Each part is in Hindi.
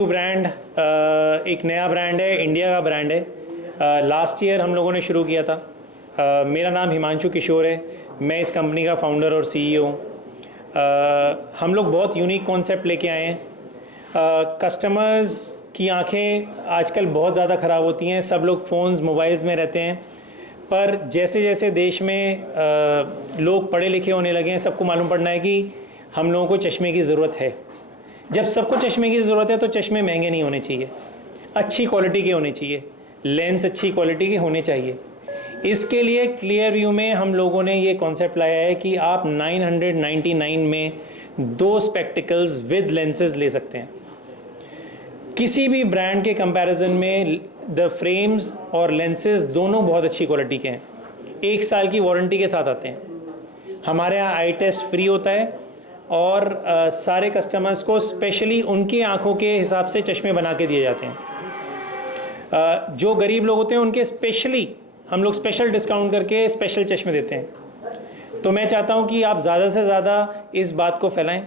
ब्रांड एक नया ब्रांड है, इंडिया का ब्रांड है। लास्ट ईयर हम लोगों ने शुरू किया था। मेरा नाम हिमांशु किशोर है, मैं इस कंपनी का फाउंडर और सीईओ हूँ। हम लोग बहुत यूनिक कॉन्सेप्ट लेके आए हैं। कस्टमर्स की आंखें आजकल बहुत ज़्यादा ख़राब होती हैं, सब लोग फ़ोन्स मोबाइल्स में रहते हैं। पर जैसे जैसे देश में लोग पढ़े लिखे होने लगे हैं, सबको मालूम पड़ना है कि हम लोगों को चश्मे की ज़रूरत है। जब सबको चश्मे की ज़रूरत है तो चश्मे महंगे नहीं होने चाहिए, अच्छी क्वालिटी के होने चाहिए, लेंस अच्छी क्वालिटी के होने चाहिए। इसके लिए क्लियर व्यू में हम लोगों ने ये कॉन्सेप्ट लाया है कि आप 999 में 2 स्पेक्टिकल्स विद लेंसेज ले सकते हैं। किसी भी ब्रांड के कंपैरिजन में द फ्रेम्स और लेंसेज दोनों बहुत अच्छी क्वालिटी के हैं। 1 साल की वारंटी के साथ आते हैं। हमारे यहाँ आई टेस्ट फ्री होता है और सारे कस्टमर्स को स्पेशली उनकी आंखों के हिसाब से चश्मे बना के दिए जाते हैं। जो गरीब लोग होते हैं उनके स्पेशली हम लोग स्पेशल डिस्काउंट करके स्पेशल चश्मे देते हैं। तो मैं चाहता हूं कि आप ज़्यादा से ज़्यादा इस बात को फैलाएं।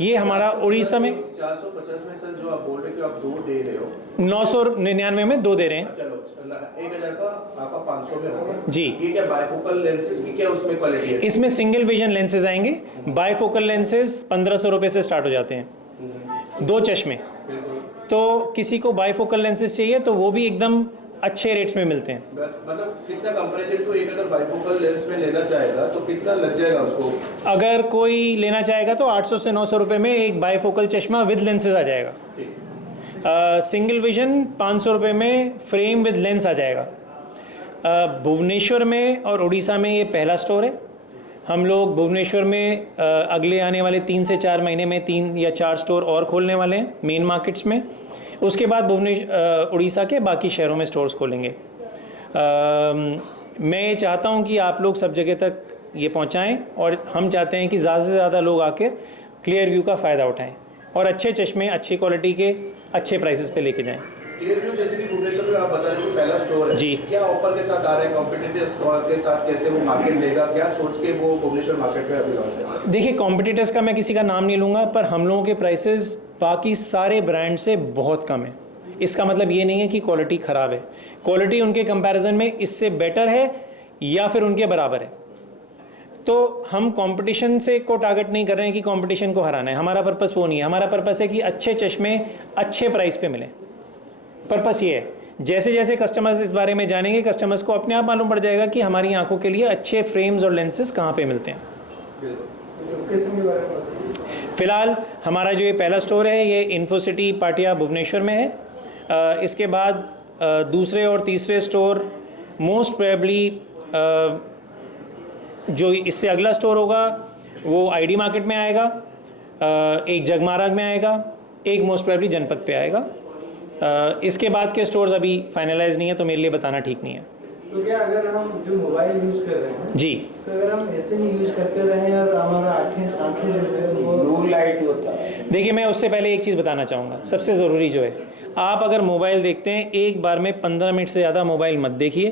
ये हमारा उड़ीसा में 450 में सर जो आप बोल रहे हो कि आप 2 दे रहे हो, 999 में 2 दे रहे हैं। चलो 1000 का आपका 500 में हो गया जी। ये क्या बाइफोकल लेंसेज की क्या उसमें क्वालिटी है? इसमें सिंगल विजन लेंसेज आएंगे, बाइफोकल लेंसेज 1500 रुपये से स्टार्ट हो जाते हैं, 2 चश्मे। तो किसी को बाइफोकल लेंसेज चाहिए तो वो भी एकदम अच्छे रेट्स में मिलते हैं। मतलब कितना कंपैरेटिव तो एक अगर बाइफोकल लेंस में लेना चाहेगा तो कितना लग जाएगा उसको? अगर कोई लेना चाहेगा तो 800 से 900 रुपये में एक बाइफोकल चश्मा विद लेंसेज आ जाएगा। सिंगल विजन 500 रुपये में फ्रेम विद लेंस आ जाएगा। भुवनेश्वर में और उड़ीसा में ये पहला स्टोर है। हम लोग भुवनेश्वर में अगले आने वाले 3 से 4 महीने में 3 या 4 स्टोर और खोलने वाले हैं मेन मार्केट्स में। उसके बाद उड़ीसा के बाकी शहरों में स्टोर्स खोलेंगे। मैं ये चाहता हूँ कि आप लोग सब जगह तक ये पहुँचाएँ और हम चाहते हैं कि ज़्यादा से ज़्यादा लोग आके क्लियर व्यू का फ़ायदा उठाएं और अच्छे चश्मे अच्छी क्वालिटी के अच्छे प्राइसेस पे लेके जाएं। क्लियर व्यू जैसे कि भुवनेश्वर में आप बता रहे हो पहला स्टोर है जी, क्या ऑफर के साथ आ रहे हैं? कॉम्पिटिटिव स्टोर के साथ कैसे वो मार्केट लेगा, क्या सोच के वो भुवनेश्वर मार्केट में अभी लॉन्च है? देखिए कॉम्पिटिटर्स का मैं किसी का नाम नहीं लूँगा, पर हम लोगों के प्राइसेस बाकी सारे ब्रांड से बहुत कम है। इसका मतलब ये नहीं है कि क्वालिटी ख़राब है, क्वालिटी उनके कंपैरिजन में इससे बेटर है या फिर उनके बराबर है। तो हम कंपटीशन से को टारगेट नहीं कर रहे हैं कि कंपटीशन को हराना है, हमारा पर्पस वो नहीं है। हमारा पर्पस है कि अच्छे चश्मे अच्छे प्राइस पे मिलें। पर्पस ये है। जैसे जैसे कस्टमर्स इस बारे में जानेंगे, कस्टमर्स को अपने आप मालूम पड़ जाएगा कि हमारी आंखों के लिए अच्छे फ्रेम्स और लेंसेज कहाँ पे मिलते हैं। फिलहाल हमारा जो ये पहला स्टोर है ये इन्फोसिटी पाटिया भुवनेश्वर में है। इसके बाद दूसरे और तीसरे स्टोर मोस्ट प्रोबेबली जो इससे अगला स्टोर होगा वो आईडी मार्केट में आएगा, एक जगमार्ग में आएगा, एक मोस्ट प्रोबेबली जनपद पे आएगा। इसके बाद के स्टोर्स अभी फाइनलाइज नहीं है तो मेरे लिए बताना ठीक नहीं है। तो क्या अगर हम जो मोबाइल यूज कर रहे हैं जी, तो अगर हम ऐसे ही यूज करते रहे और हमारा आंखें जो है वो ब्लू लाइट होता है? देखिए मैं उससे पहले एक चीज़ बताना चाहूँगा। सबसे ज़रूरी जो है, आप अगर मोबाइल देखते हैं एक बार में 15 मिनट से ज़्यादा मोबाइल मत देखिए।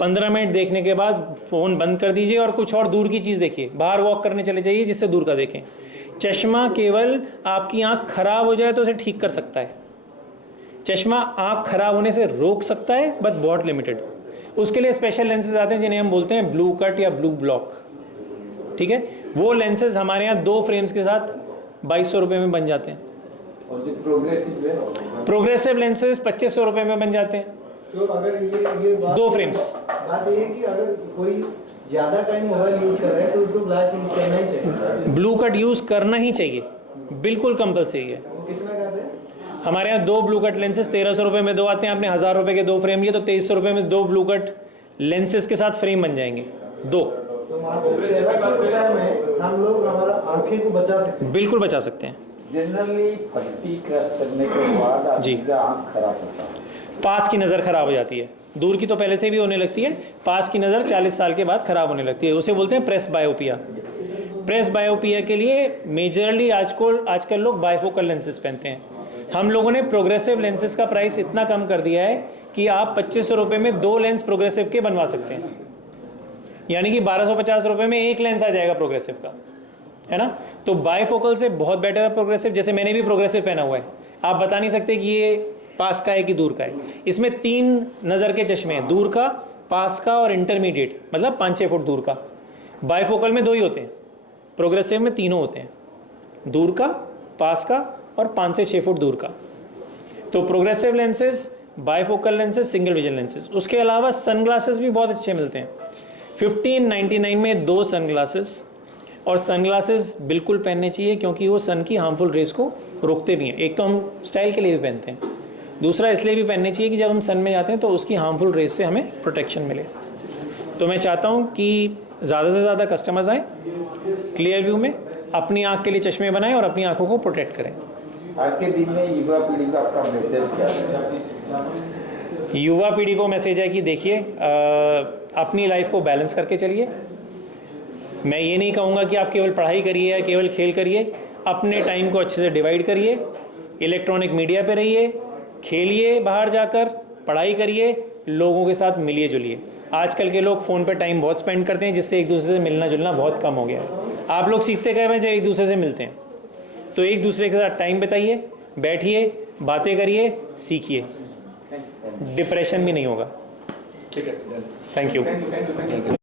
15 मिनट देखने के बाद फ़ोन बंद कर दीजिए और कुछ और दूर की चीज़ देखिए, बाहर वॉक करने चले जाइए जिससे दूर का देखें। चश्मा केवल आपकी आँख खराब हो जाए तो उसे ठीक कर सकता है। चश्मा आँख खराब होने से रोक सकता है बट बहुत लिमिटेड। उसके लिए स्पेशल लेंसेज आते हैं जिन्हें हम बोलते हैं ब्लू कट या ब्लू ब्लॉक। ठीक है, वो लेंसेज हमारे यहाँ 2 फ्रेम्स के साथ 2200 रुपये में बन जाते हैं। और जो प्रोग्रेसिव लेंसेज 2500 रुपये में बन जाते हैं। तो अगर ये 2 फ्रेम्स। बात ये है कि अगर कोई ज़्यादा टाइम मोबाइल यूज कर रहा है तो उसको ग्लास यूज करना ही चाहिए। ब्लू कट यूज़ करना ही चाहिए, बिल्कुल कंपलसरी है। वो कितना कहते हैं? हमारे यहाँ 2 ब्लू कट लेंसेज 1300 रुपये में 2 आते हैं। आपने 1000 रुपये के 2 फ्रेम लिए तो 2300 रुपये में 2 ब्लू कट लेंसेज के साथ फ्रेम बन जाएंगे 2। तो मात्र 1300 रुपये में हम लोग हमारा आंखें को बचा सकते हैं। बिल्कुल बचा सकते हैं। जनरली पट्टी क्रॉस करने के बाद जी, आँख खराब होता है, पास की नज़र खराब हो जाती है। दूर की तो पहले से भी होने लगती है, पास की नज़र 40 साल के बाद खराब होने लगती है। उसे बोलते हैं प्रेस बायोपिया। प्रेस बायोपिया के लिए मेजरली आजकल लोग बाइफोकल लेंसेज पहनते हैं। हम लोगों ने प्रोग्रेसिव लेंसेज का प्राइस इतना कम कर दिया है कि आप 2500 रुपये में 2 लेंस प्रोग्रेसिव के बनवा सकते हैं। यानी कि 1250 रुपये में 1 लेंस आ जाएगा प्रोग्रेसिव का, है ना। तो बाइफोकल से बहुत बेटर है प्रोग्रेसिव। जैसे मैंने भी प्रोग्रेसिव पहना हुआ है, आप बता नहीं सकते कि ये पास का है कि दूर का है। इसमें 3 नज़र के चश्मे हैं, दूर का, पास का और इंटरमीडिएट, मतलब 5-6 फुट दूर का। बायफोकल में 2 ही होते हैं, प्रोग्रेसिव में तीनों होते हैं, दूर का, पास का और 5 से 6 फुट दूर का। तो progressive lenses, bifocal lenses, single vision lenses. उसके अलावा सनग्लासेस भी बहुत अच्छे मिलते हैं। 1599 में 2 सनग्लासेस, और सनग्लासेस बिल्कुल पहनने चाहिए क्योंकि वो सन की हार्मफुल रेस को रोकते भी हैं। एक तो हम स्टाइल के लिए भी पहनते हैं, दूसरा इसलिए भी पहनने चाहिए कि जब हम सन में जाते हैं तो उसकी हार्मफुल रेस से हमें प्रोटेक्शन मिले। तो मैं चाहता हूँ कि ज़्यादा से ज़्यादा कस्टमर्स आएँ, क्लियर व्यू में अपनी आँख के लिए चश्मे बनाएं और अपनी आँखों को प्रोटेक्ट करें। आज के दिन में युवा पीढ़ी को आपका मैसेज क्या है? युवा पीढ़ी को मैसेज है कि देखिए, अपनी लाइफ को बैलेंस करके चलिए। मैं ये नहीं कहूँगा कि आप केवल पढ़ाई करिए या केवल खेल करिए, अपने टाइम को अच्छे से डिवाइड करिए। इलेक्ट्रॉनिक मीडिया पे रहिए, खेलिए, बाहर जाकर पढ़ाई करिए, लोगों के साथ मिलिए जुलिए। आजकल के लोग फ़ोन पे टाइम बहुत स्पेंड करते हैं, जिससे एक दूसरे से मिलना जुलना बहुत कम हो गया है। आप लोग सीखते गए हैं जब एक दूसरे से मिलते हैं, तो एक दूसरे के साथ टाइम बिताइए, बैठिए, बातें करिए, सीखिए, डिप्रेशन भी नहीं होगा। ठीक है। Thank you.